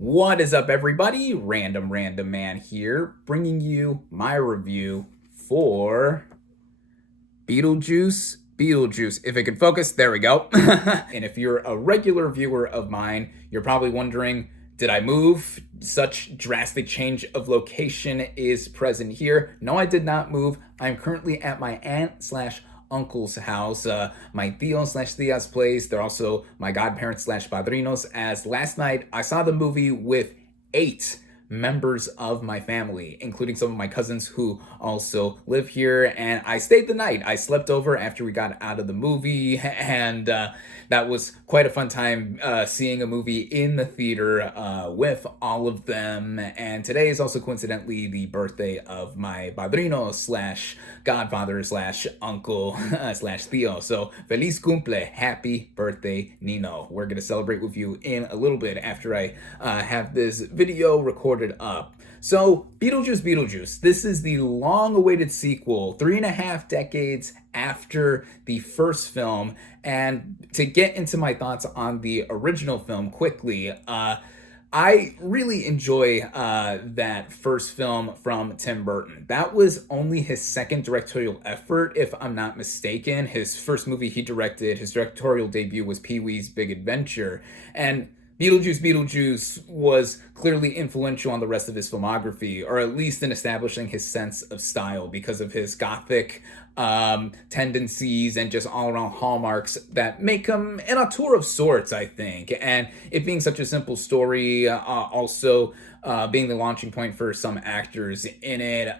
What is up, everybody? Random Random Man here, bringing you my review for Beetlejuice Beetlejuice. If it could focus, there we go. And if you're a regular viewer of mine, you're probably wondering, did I move? Such drastic change of location is present here. No, I did not move. I'm currently at my aunt slash uncle's house, my tío slash tía's place. They're also my godparents slash padrinos, as last night I saw the movie with 8 members of my family, including some of my cousins who also live here, and I stayed the night. I slept over after we got out of the movie, and that was quite a fun time seeing a movie in the theater with all of them. And today is also coincidentally the birthday of my padrino slash godfather slash uncle slash tío. So feliz cumple, happy birthday, Nino. We're gonna celebrate with you in a little bit after I have this video recorded up. So, Beetlejuice Beetlejuice. This is the long-awaited sequel, 3.5 decades after the first film. And to get into my thoughts on the original film quickly, I really enjoy that first film from Tim Burton. That was only his second directorial effort, if I'm not mistaken. His first movie he directed, his directorial debut was Pee-wee's Big Adventure. And Beetlejuice Beetlejuice was clearly influential on the rest of his filmography, or at least in establishing his sense of style because of his gothic tendencies and just all-around hallmarks that make him an auteur of sorts, I think. And it being such a simple story, also being the launching point for some actors in it.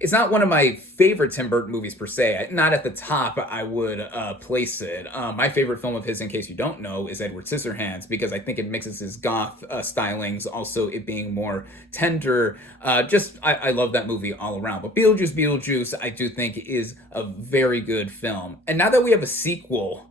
It's not one of my favorite Tim Burton movies per se. Not at the top I would place it. My favorite film of his, in case you don't know, is Edward Scissorhands, because I think it mixes his goth stylings, also it being more tender. I love that movie all around. But Beetlejuice Beetlejuice, I do think, is a very good film. And now that we have a sequel,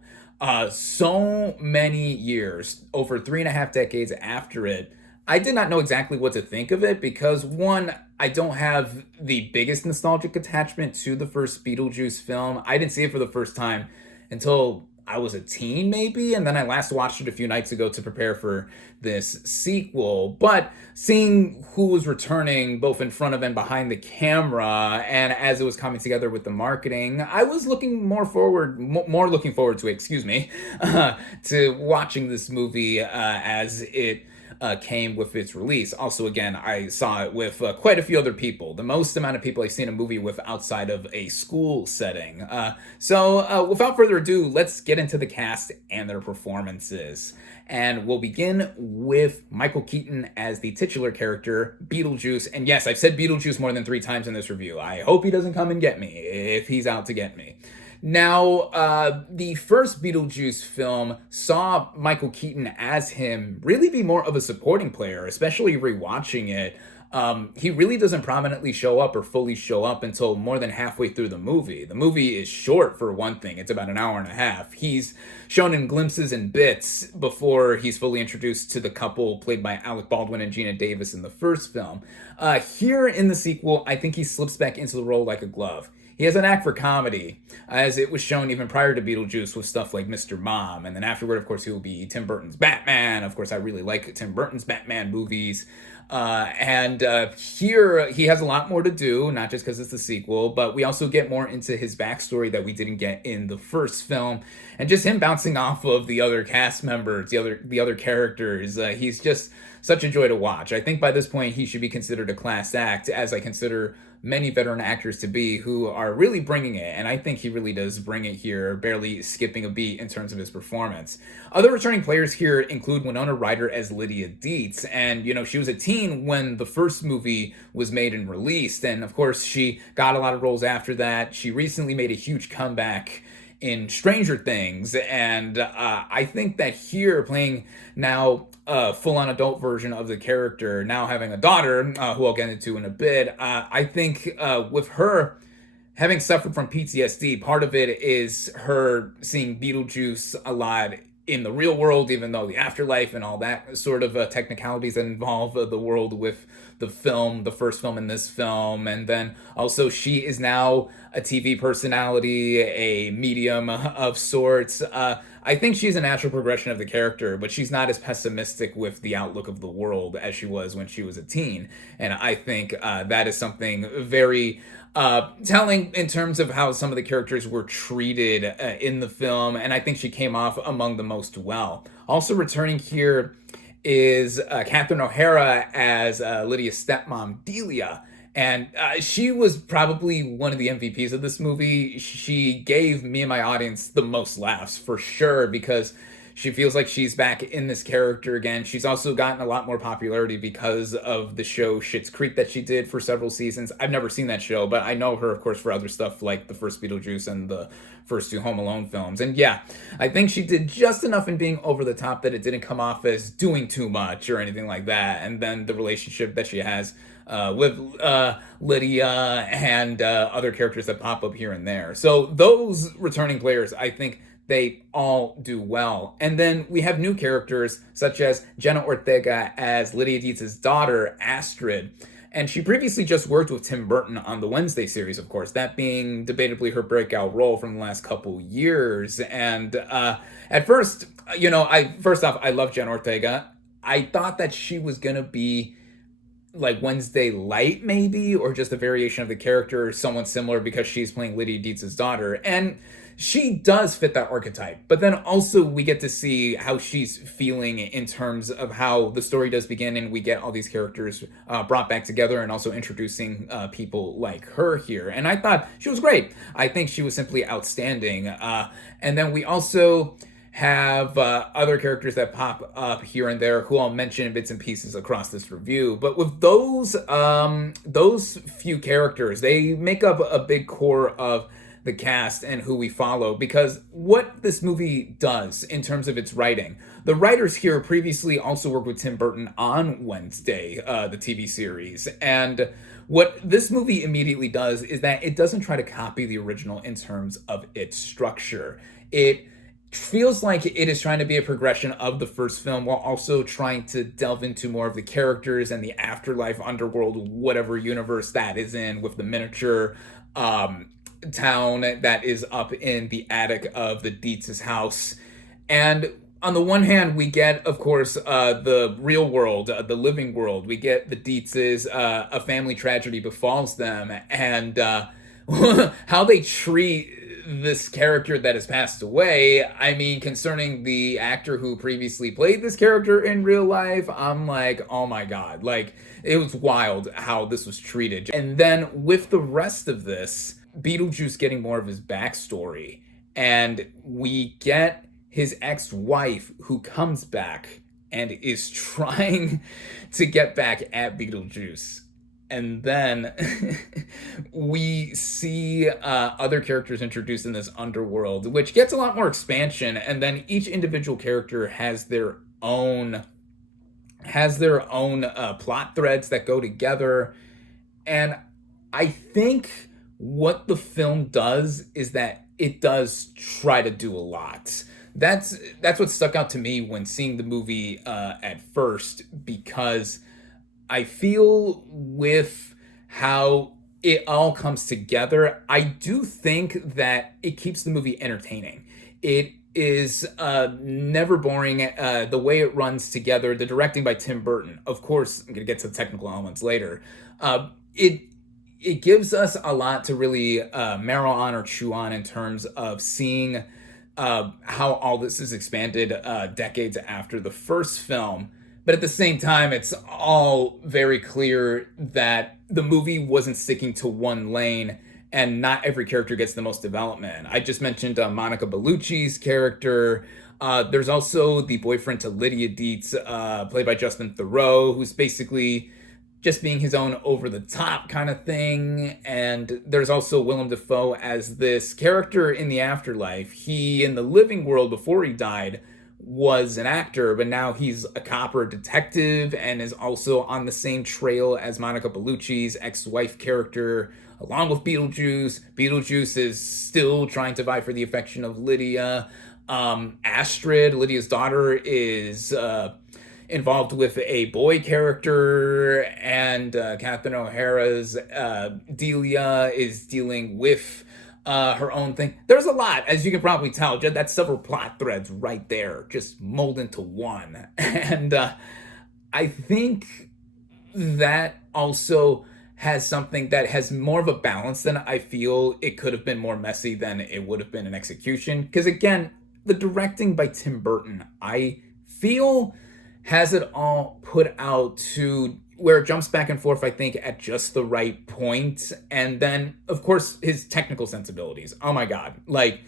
so many years, over 3.5 decades after it, I did not know exactly what to think of it because, one, I don't have the biggest nostalgic attachment to the first Beetlejuice film. I didn't see it for the first time until I was a teen, maybe, and then I last watched it a few nights ago to prepare for this sequel. But seeing who was returning both in front of and behind the camera, and as it was coming together with the marketing, I was more looking forward to it, to watching this movie as it came with its release. Also, again, I saw it with quite a few other people. The most amount of people I've seen a movie with outside of a school setting. So without further ado, let's get into the cast and their performances. And we'll begin with Michael Keaton as the titular character, Beetlejuice. And yes, I've said Beetlejuice more than 3 times in this review. I hope he doesn't come and get me if he's out to get me. Now, the first Beetlejuice film saw Michael Keaton as him really be more of a supporting player, especially rewatching it. He really doesn't prominently show up or fully show up until more than halfway through the movie. The movie is short, for one thing. It's about an hour and a half. He's shown in glimpses and bits before he's fully introduced to the couple played by Alec Baldwin and Gina Davis in the first film. Here in the sequel, I think he slips back into the role like a glove. He has an knack for comedy, as it was shown even prior to Beetlejuice with stuff like Mr. Mom. And then afterward, of course, he will be Tim Burton's Batman. Of course, I really like Tim Burton's Batman movies. Here, he has a lot more to do, not just because it's the sequel, but we also get more into his backstory that we didn't get in the first film. And just him bouncing off of the other cast members, the other characters. He's just such a joy to watch. I think by this point, he should be considered a class act, as I consider many veteran actors to be, who are really bringing it, and I think he really does bring it here, barely skipping a beat in terms of his performance. Other returning players here include Winona Ryder as Lydia Dietz, and she was a teen when the first movie was made and released, and of course she got a lot of roles after that. She recently made a huge comeback in Stranger Things, and I think that here, playing now a full-on adult version of the character, now having a daughter, who I'll get into in a bit, I think with her having suffered from PTSD, part of it is her seeing Beetlejuice a lot in the real world, even though the afterlife and all that sort of technicalities that involve the world with the first film and this film. And then also she is now a TV personality, a medium of sorts. I think she's a natural progression of the character, but she's not as pessimistic with the outlook of the world as she was when she was a teen. And I think that is something very telling in terms of how some of the characters were treated in the film. And I think she came off among the most well. Also returning here is Catherine O'Hara as Lydia's stepmom, Delia. And she was probably one of the MVPs of this movie. She gave me and my audience the most laughs for sure, because she feels like she's back in this character again. She's also gotten a lot more popularity because of the show Schitt's Creek that she did for several seasons. I've never seen that show, but I know her, of course, for other stuff like the first Beetlejuice and the first two Home Alone films. And yeah, I think she did just enough in being over the top that it didn't come off as doing too much or anything like that. And then the relationship that she has with Lydia and other characters that pop up here and there. So those returning players, I think they all do well. And then we have new characters such as Jenna Ortega as Lydia Dietz's daughter, Astrid. And she previously just worked with Tim Burton on the Wednesday series, of course, that being debatably her breakout role from the last couple years. And at first, first off, I love Jenna Ortega. I thought that she was going to be like Wednesday Light, maybe, or just a variation of the character, someone similar, because she's playing Lydia Dietz's daughter. And she does fit that archetype. But then also we get to see how she's feeling in terms of how the story does begin, and we get all these characters brought back together, and also introducing people like her here. And I thought she was great. I think she was simply outstanding. And then we also have other characters that pop up here and there who I'll mention in bits and pieces across this review. But with those few characters, they make up a big core of the cast and who we follow, because what this movie does in terms of its writing, the writers here previously also worked with Tim Burton on Wednesday, the TV series. And what this movie immediately does is that it doesn't try to copy the original in terms of its structure. It feels like it is trying to be a progression of the first film while also trying to delve into more of the characters and the afterlife, underworld, whatever universe that is in, with the miniature town that is up in the attic of the Dietz's house. And on the one hand, we get, of course, the real world, the living world. We get the Dietz's, a family tragedy befalls them, and how they treat this character that has passed away. I mean, concerning the actor who previously played this character in real life, I'm like, oh my god, like, it was wild how this was treated. And then with the rest of this, Beetlejuice getting more of his backstory, and we get his ex-wife who comes back and is trying to get back at Beetlejuice. And then we see other characters introduced in this underworld, which gets a lot more expansion. And then each individual character has their own plot threads that go together. And I think what the film does is that it does try to do a lot. That's what stuck out to me when seeing the movie at first, because I feel with how it all comes together, I do think that it keeps the movie entertaining. It is never boring. The way it runs together, the directing by Tim Burton, of course, I'm going to get to the technical elements later. It gives us a lot to really marrow on or chew on in terms of seeing how all this is expanded decades after the first film. But at the same time, it's all very clear that the movie wasn't sticking to one lane, and not every character gets the most development. I just mentioned Monica Bellucci's character. There's also the boyfriend to Lydia Dietz, played by Justin Theroux, who's basically just being his own over-the-top kind of thing. And there's also Willem Dafoe as this character in the afterlife. He, in the living world before he died, was an actor, but now he's a cop or a detective, and is also on the same trail as Monica Bellucci's ex-wife character, along with Beetlejuice. Beetlejuice is still trying to vie for the affection of Lydia. Astrid, Lydia's daughter, is involved with a boy character, and Catherine O'Hara's Delia is dealing with her own thing. There's a lot, as you can probably tell. That's several plot threads right there, just molded into one. And I think that also has something that has more of a balance than I feel. It could have been more messy than it would have been in execution. Because again, the directing by Tim Burton, I feel, has it all put out to where it jumps back and forth, I think, at just the right point. And then, of course, his technical sensibilities. Oh my God. Like,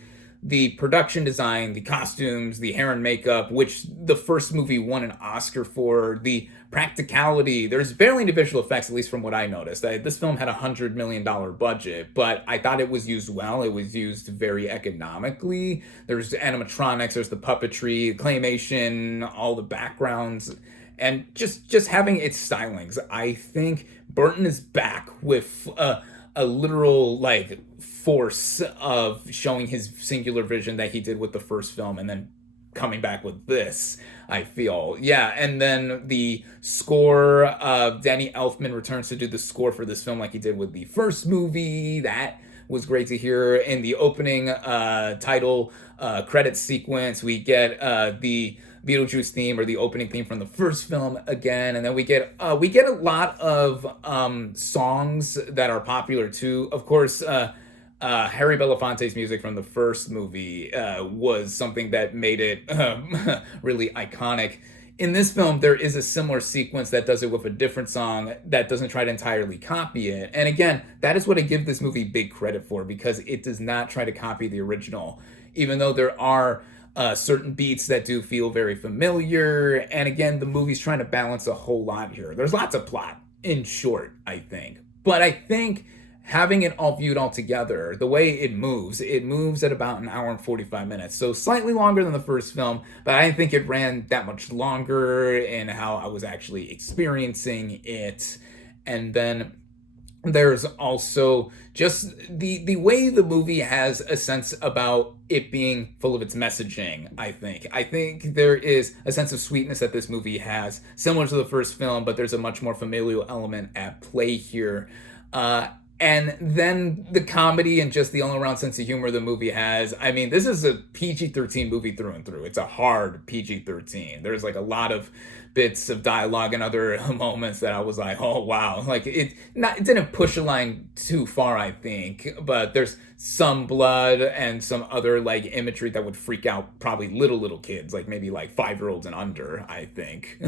the production design, the costumes, the hair and makeup, which the first movie won an Oscar for, the practicality. There's barely any visual effects, at least from what I noticed. This film had $100 million budget, but I thought it was used well. It was used very economically. There's animatronics, there's the puppetry, claymation, all the backgrounds, and just having its stylings. I think Burton is back with a literal like force of showing his singular vision that he did with the first film, and then coming back with this, I feel. Yeah, and then the score, Danny Elfman returns to do the score for this film like he did with the first movie. That was great to hear. In the opening title credit sequence, we get the Beetlejuice theme, or the opening theme from the first film again, and then we get a lot of songs that are popular too. Of course, Harry Belafonte's music from the first movie was something that made it really iconic. In this film, there is a similar sequence that does it with a different song that doesn't try to entirely copy it. And again, that is what I give this movie big credit for, because it does not try to copy the original, even though there are certain beats that do feel very familiar. And again, the movie's trying to balance a whole lot here. There's lots of plot, in short, I think. But I think having it all viewed all together, the way it moves at about an hour and 45 minutes. So slightly longer than the first film, but I didn't think it ran that much longer in how I was actually experiencing it. And then there's also just the way the movie has a sense about it being full of its messaging, I think there is a sense of sweetness that this movie has, similar to the first film, but there's a much more familial element at play here. And then the comedy and just the all-around sense of humor the movie has. I mean, this is a PG-13 movie through and through. It's a hard PG-13. There's like a lot of bits of dialogue and other moments that I was like, oh wow. Like it didn't push a line too far, I think, but there's some blood and some other like imagery that would freak out probably little kids, like maybe like 5-year-olds and under, I think.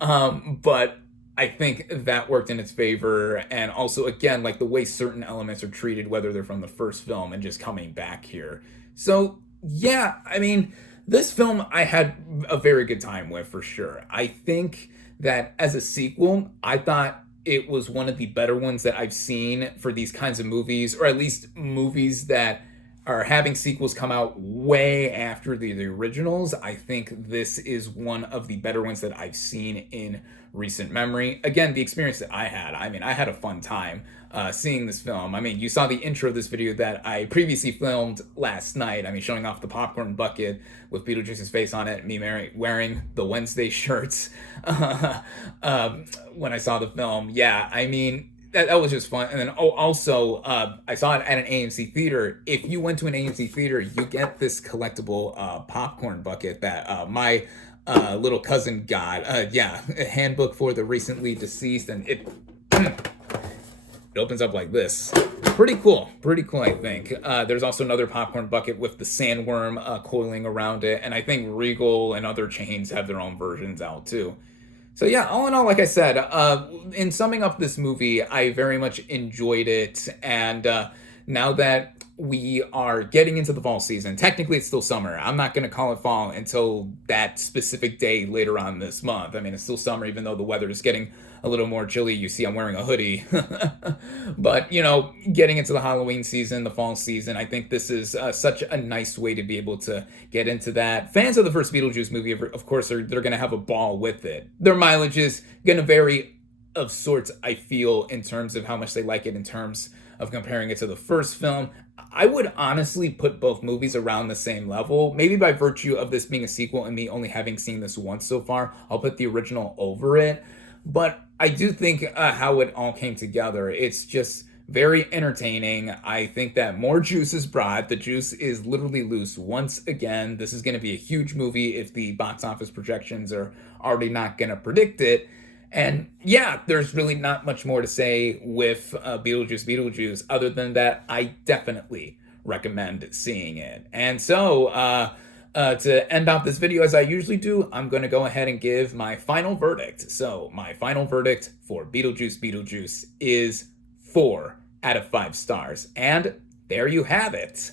But I think that worked in its favor. And also, again, like the way certain elements are treated, whether they're from the first film and just coming back here. So, yeah, I mean, this film I had a very good time with, for sure. I think that as a sequel, I thought it was one of the better ones that I've seen for these kinds of movies, or at least movies that are having sequels come out way after the originals. I think this is one of the better ones that I've seen in recent memory. Again, the experience that I had, I mean, I had a fun time seeing this film. I mean, you saw the intro of this video that I previously filmed last night. I mean, showing off the popcorn bucket with Beetlejuice's face on it, me wearing the Wednesday shirts when I saw the film. Yeah, I mean, that was just fun. And then also I saw it at an AMC theater. If you went to an AMC theater, you get this collectible popcorn bucket that my little cousin got. A handbook for the recently deceased, and it opens up like this. Pretty cool, I think. There's also another popcorn bucket with the sandworm coiling around it, and I think Regal and other chains have their own versions out too. So yeah, all in all, like I said, in summing up this movie, I very much enjoyed it. And now that we are getting into the fall season, technically it's still summer. I'm not going to call it fall until that specific day later on this month. I mean, it's still summer, even though the weather is getting a little more chilly. You see I'm wearing a hoodie. But, you know, getting into the Halloween season, the fall season, I think this is such a nice way to be able to get into that. Fans of the first Beetlejuice movie, of course, they're going to have a ball with it. Their mileage is going to vary of sorts, I feel, in terms of how much they like it, in terms of comparing it to the first film. I would honestly put both movies around the same level. Maybe by virtue of this being a sequel and me only having seen this once so far, I'll put the original over it. But I do think how it all came together, it's just very entertaining. I think that more juice is brought. The juice is literally loose once again. This is going to be a huge movie if the box office projections are already not going to predict it. And yeah, there's really not much more to say with Beetlejuice Beetlejuice other than that I definitely recommend seeing it. And so, to end off this video as I usually do, I'm going to go ahead and give my final verdict. So my final verdict for Beetlejuice Beetlejuice is 4 out of 5 stars. And there you have it.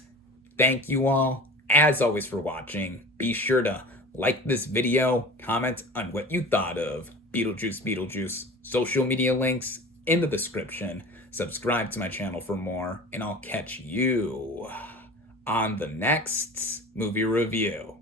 Thank you all, as always, for watching. Be sure to like this video, comment on what you thought of Beetlejuice Beetlejuice, social media links in the description. Subscribe to my channel for more, and I'll catch you on the next movie review.